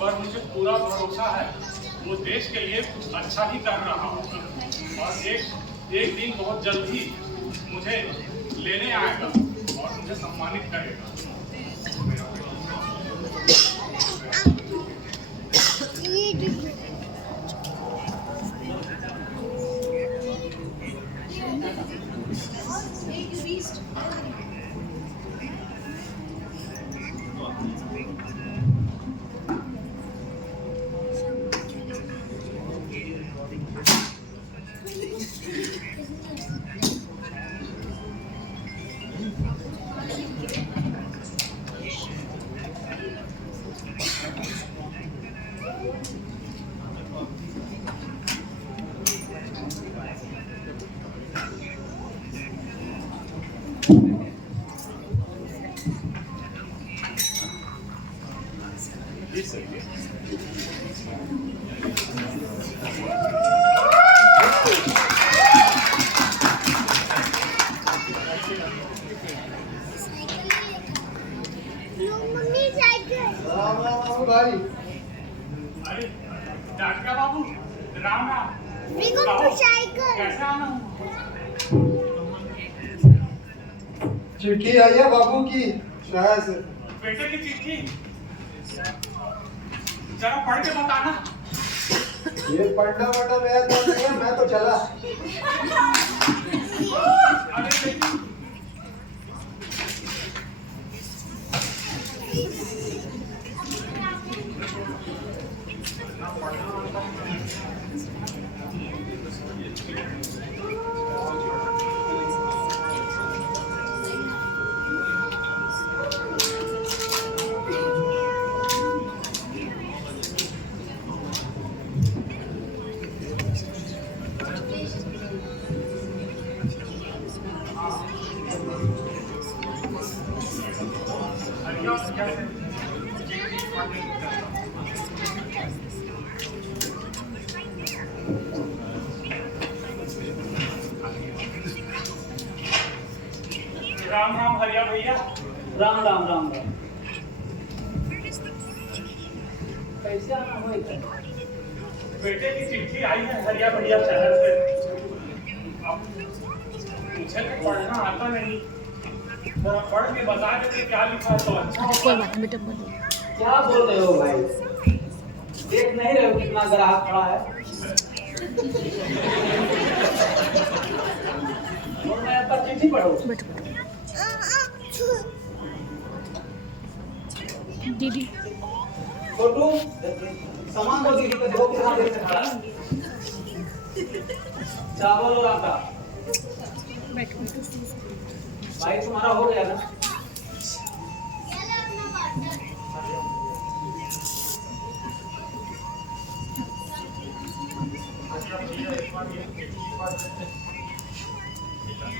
पर मुझे पूरा भरोसा है वो देश के लिए कुछ अच्छा ही कर रहा होगा और एक दिन बहुत जल्द ही मुझे लेने आएगा और मुझे सम्मानित करेगा। भाई अरे डॉक्टर बाबू राम राम। कैसे आना चिट्ठी आई है बाबू की शायद से। बेटे की चिट्ठी जरा पढ़ के बताना। ये पढ़ना वढ़ना मेरा तो नहीं है, मैं तो चला। अरे बेटी राम राम हरिया भैया। राम राम राम राम। कैसे आना हो इधर? बेटे की चिट्ठी आई है हरिया भैया शहर से। अब मुझे तो पढ़ना आता नहीं, जरा पढ़ के बता देते क्या लिखा है तो अच्छा होगा। क्या बोल रहे हो भाई? देख नहीं रहे हो कितना ग्राहक खड़ा है? और मैं आपका चिट्ठी पढ़ो। दीदी छोटू सामान दो दीदी को, देखो कितना देर से खड़ा है। चावल और आटा भाई तुम्हारा हो गया ना?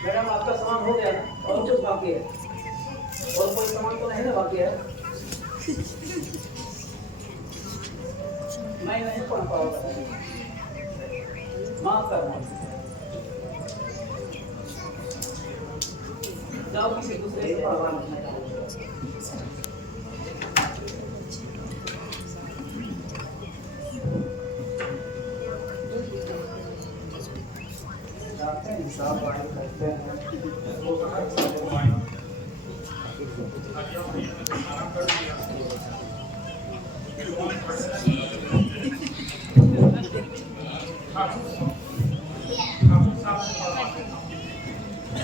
मैडम आपका सामान हो गया ना? और कुछ बाकी है? और कोई सामान तो नहीं ना बाकी है? मैं नहीं पढ़ पाऊंगा, माफ करना। जाओ किसी दूसरे से पढ़वा लेना। हिसाब करते हैं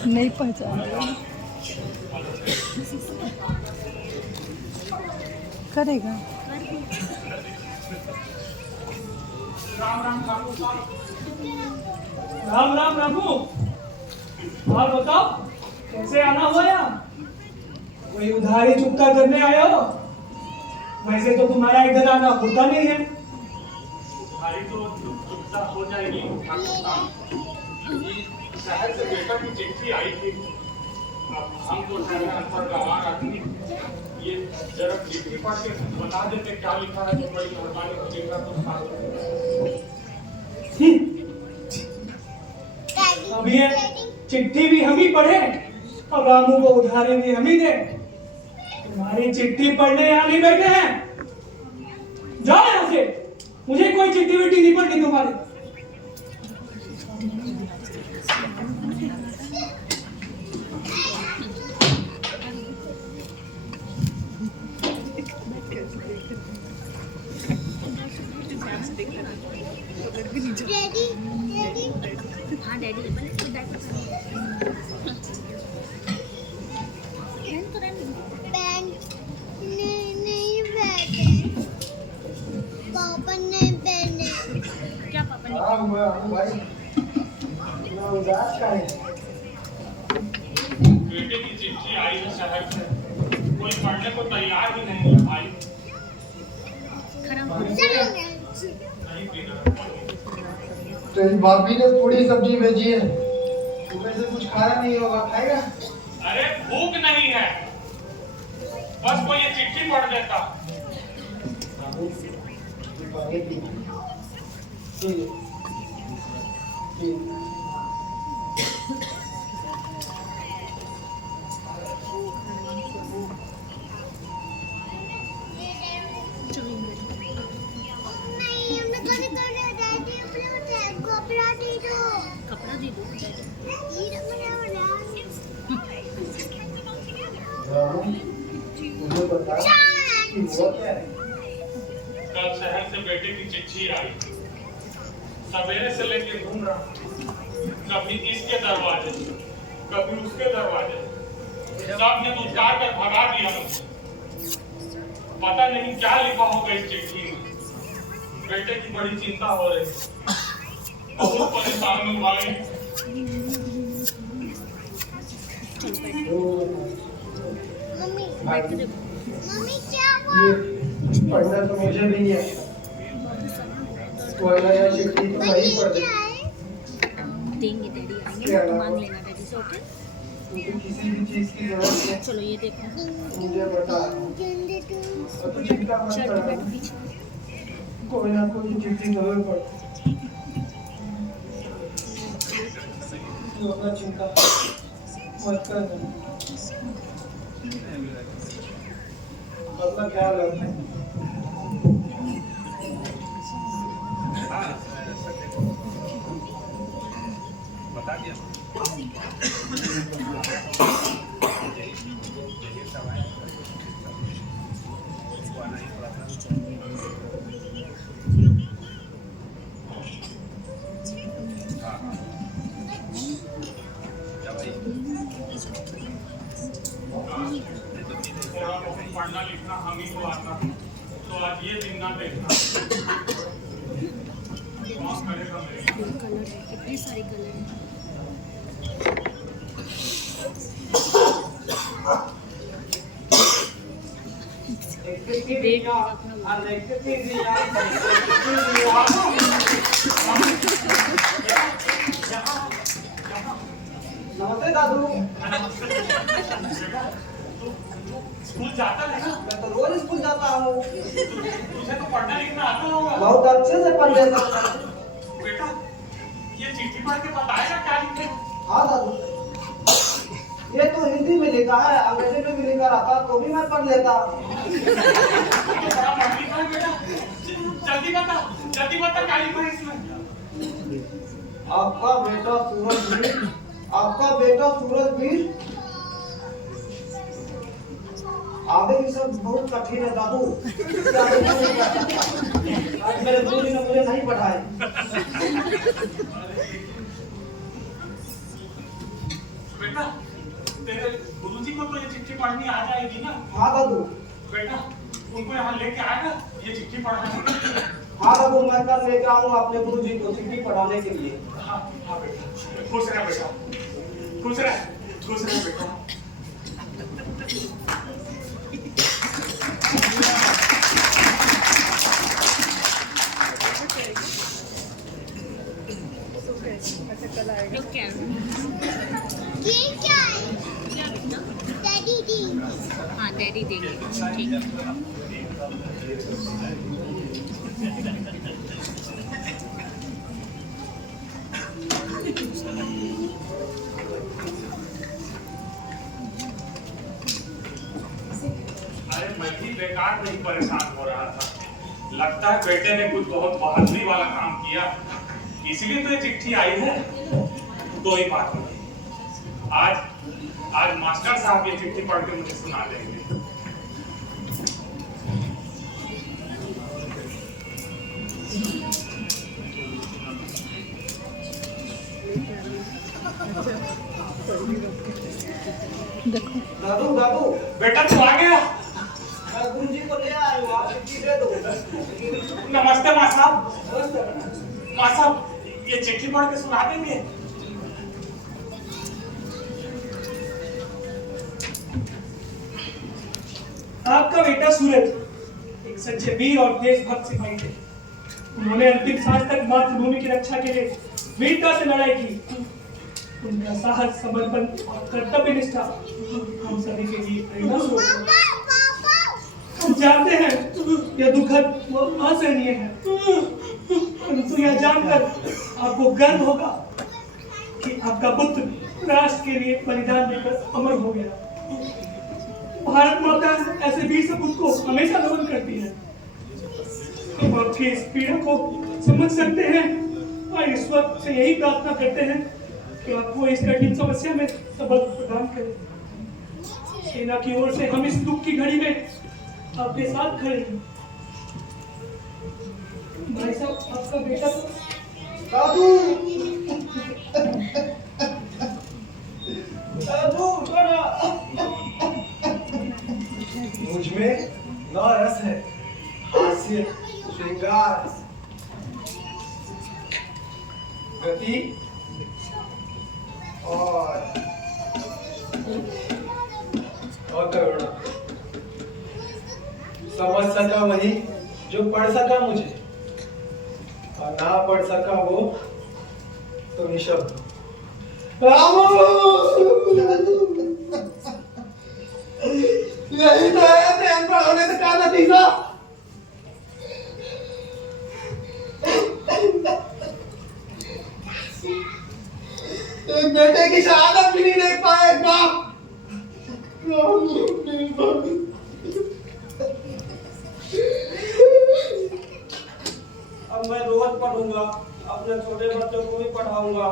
नहीं पहचाना करेगा। राम राम ठाकुर साहब। राम राम रामू। और बताओ कैसे आना हुआ यहाँ? कोई उधारी चुकता करने आए हो? वैसे तो तुम्हारा इधर आना होता नहीं है। उधारी तो चुकता हो जाएगी ठाकुर साहब। शहर से बेटा की चिट्ठी आई थी। अब हम तो शहर अनपढ़ गंवार आदमी, ये जरा चिट्ठी पढ़ के बता देते क्या लिखा है तो बड़ी मेहरबानी हो जाएगा। तो अब ये चिट्ठी भी हम ही पढ़े अब रामू को उधारी भी हम ही दे। तुम्हारी चिट्ठी पढ़ने यहाँ नहीं बैठे हैं। जाओ यहाँ से, मुझे कोई चिट्ठी विट्ठी नहीं पढ़नी तुम्हारी। हाँ डैडी नहीं बैठे पापा नहीं पहने क्या पापा ने हाँ भाई इतना उदास का है। बेटे की चिट्ठी आई है शहर से, कोई पढ़ने को तैयार ही नहीं है भाई। खराब नहीं पीना। तेरी भाभी ने पूरी सब्जी भेजी है, तुम्हें से कुछ खाया नहीं होगा, खाएगा? अरे भूख नहीं है, बस कोई ये चिट्ठी पढ़ देता। नहीं हमने कभी कर रहा डैडी अपने कपड़ा दे दो ये बना मुझे बता कि वो क्या है? कल शहर से बेटे की चिट्ठी आई, सवेरे से लेके घूम रहा, कभी इसके दरवाजे कभी उसके दरवाजे, सबने दुत्कार कर भगा दिया मुझे। पता नहीं क्या लिखा होगा इस चिट्ठी में। बेटे की बड़ी चिंता हो रही, बहुत परेशान हूँ भाई। मम्मी क्या हुआ ये पढ़ना तो मुझे भी नहीं है, वरना यह चिट्ठी तो नहीं पढ़ क्या है देंगे डैडी आएंगे क्या तो मांग लेना डैडी से ओके। मुझे किसी भी चीज की जरूरत है, चलो ये देखो मुझे बता। गंदे तो और तू चिंता मत चलो कर, बैठो पीछे। कोई ना कोई चिट्ठी जरूर पढ़। तू अपना चिंता मत कर, अपना ख्याल रखना। बता दिया। पढ़ना लिखना हम ही को आता, तो आज ये दिन ना देखना। कौन करेगा मेरे? कलर है, कितने सारे कलर हैं। देख नमस्ते दादू। स्कूल जाता है? मैं तो रोज स्कूल जाता हूँ। तुझे तो पढ़ना लिखना आता होगा। बहुत अच्छे से पढ़ लेता हूँ। बेटा, ये चिट्ठी पढ़ के बताएगा क्या लिखे? हाँ दादू, ये तो हिंदी में लिखा है, अंग्रेजी में भी लिखा रहता तो भी मैं पढ़ लेता। तो बड़ा पढ़ लिखा है बेटा। जल्दी बता क्या लिखा है इसमें? आपका बेटा सूरजवीर, आपका बेटा सूरजवीर। आगे ये सब बहुत कठिन है दादू, आज मेरे गुरुजी ने मुझे नहीं पढ़ाए। बेटा, तेरे गुरुजी को तो ये चिट्ठी पढ़नी आ जाएगी ना? हाँ दादू। बेटा, उनको यहाँ लेके आएगा ये चिट्ठी पढ़ाने? हाँ दादू, मैं कल लेकर आऊंगा अपने गुरुजी को चिट्ठी पढ़ाने के लिए। हाँ हाँ बेटा, खुश रह बेटा, खुश रह बेटा। ये क्या है? ये क्या है क्या बेटा? डैडी दी हाँ डैडी देंगे, ठीक है। बेकार नहीं परेशान हो रहा था। लगता है बेटे ने कुछ बहुत बहादुरी वाला काम किया, इसलिए तो ये चिट्ठी आई है। कोई बात नहीं, आज मास्टर साहब ये चिट्ठी पढ़ के मुझे सुना देंगे। देखो दादू दादू बेटा तू आ गया। मैं गुरुजी को ले आया हूँ, आप चिट्ठी दे दो। नमस्ते माँ साहब। माँ साहब ये चिट्ठी पढ़ के सुना देंगे? आपका बेटा सूरज एक सच्चे वीर और देशभक्त सिपाही थे। उन्होंने अंतिम सांस तक मातृभूमि की रक्षा के लिए वीरता से लड़ाई की। उनका साहस, समर्पण और कर्तव्य निष्ठा हम सभी के लिए प्रेरणा स्रोत है। हम जानते हैं यह दुखद व असहनीय है, परंतु यह जानकर आपको गर्व होगा कि आपका पुत्र राष्ट्र के लिए बलिदान देकर अमर हो गया। भारत माता ऐसे वीर सपूत को हमेशा नमन करती है। हम आपकी इस पीड़ा को समझ सकते हैं और इस वक्त से यही प्रार्थना करते हैं कि आपको इस कठिन समस्या में सबक प्रदान करें। सेना की ओर से हम इस दुख की घड़ी में आपके साथ खड़े हैं। भाई साहब आपका बेटा तो दादू दादू थोड़ा मुझ में नौ रस है, हास्य, श्रृंगार, गति और करुणा। समझ सका वही जो पढ़ सका मुझे, और ना पढ़ सका वो तो निशब्द। यही तो है ध्यान पर होने का नतीजा। एक बेटे की शहादत भी नहीं देख पाया एक बाप। अब मैं रोज पढ़ूंगा, अपने छोटे बच्चों को भी पढ़ाऊंगा,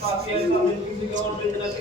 ताकि ऐसा मैं किसी और बिजनेस